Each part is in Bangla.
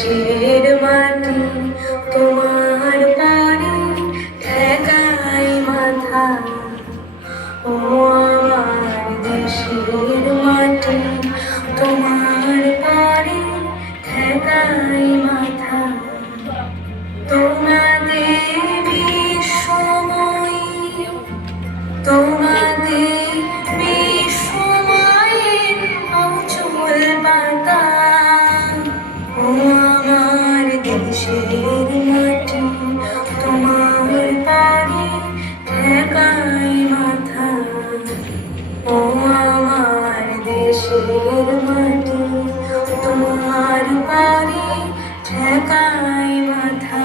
দেশের মাটি তোমার পারে ঠেকাই মাথা। ও আমার দেশের মাটি তোমার পারে ঠেকাই মাথা। তোমাদের বিশ্বময় তোমাদের বিশ্বময়ের অচল পাতা। ও আমার দেশের মাটি তোমার পারে ঠেকাই মাথা। ও আমার দেশের মাটি তোমার পারে ঠেকাই মাথা।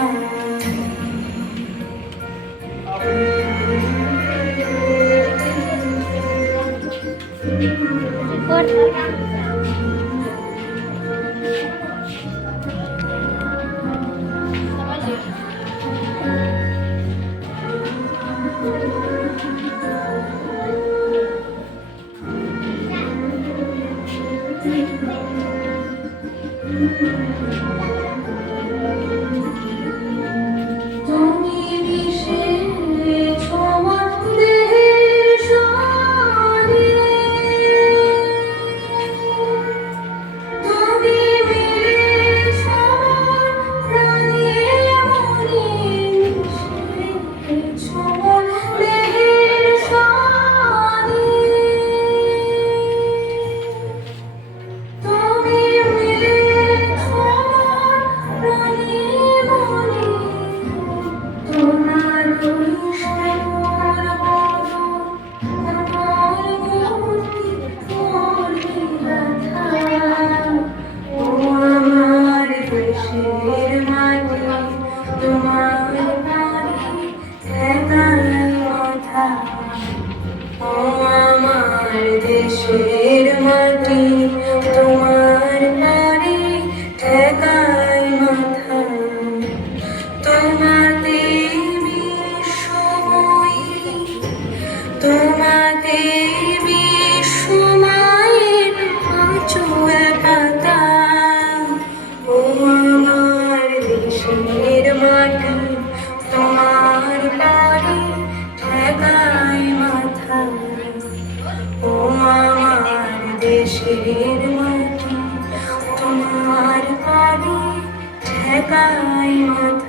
তুমি মিশেছ আমার দেহের সনে, তুমি মিলেছ আমার প্রাণে মনে, মিশেছ আমার দেহের সনে। তুমি মিলেছ আমার প্রাণে মনে, তোমার শ্যামল বদন আমার মূর্তি মোর ব্যথা। ও আমার দেশের মাটি তোমার পারে ঠেকাই মাথা। ও আমার দেশের মাটি তোমার পারে ঠেকাই মাথা। তোমাতে বিশ্বময় তোমাতে বিশ্বময়ের অচল পাতা। ও আমার দেশের মাটি তোমার পারে ঠেকাই মাথা। ও আমার দেশের মাটি তোমার পারে ঠেকাই মাথা।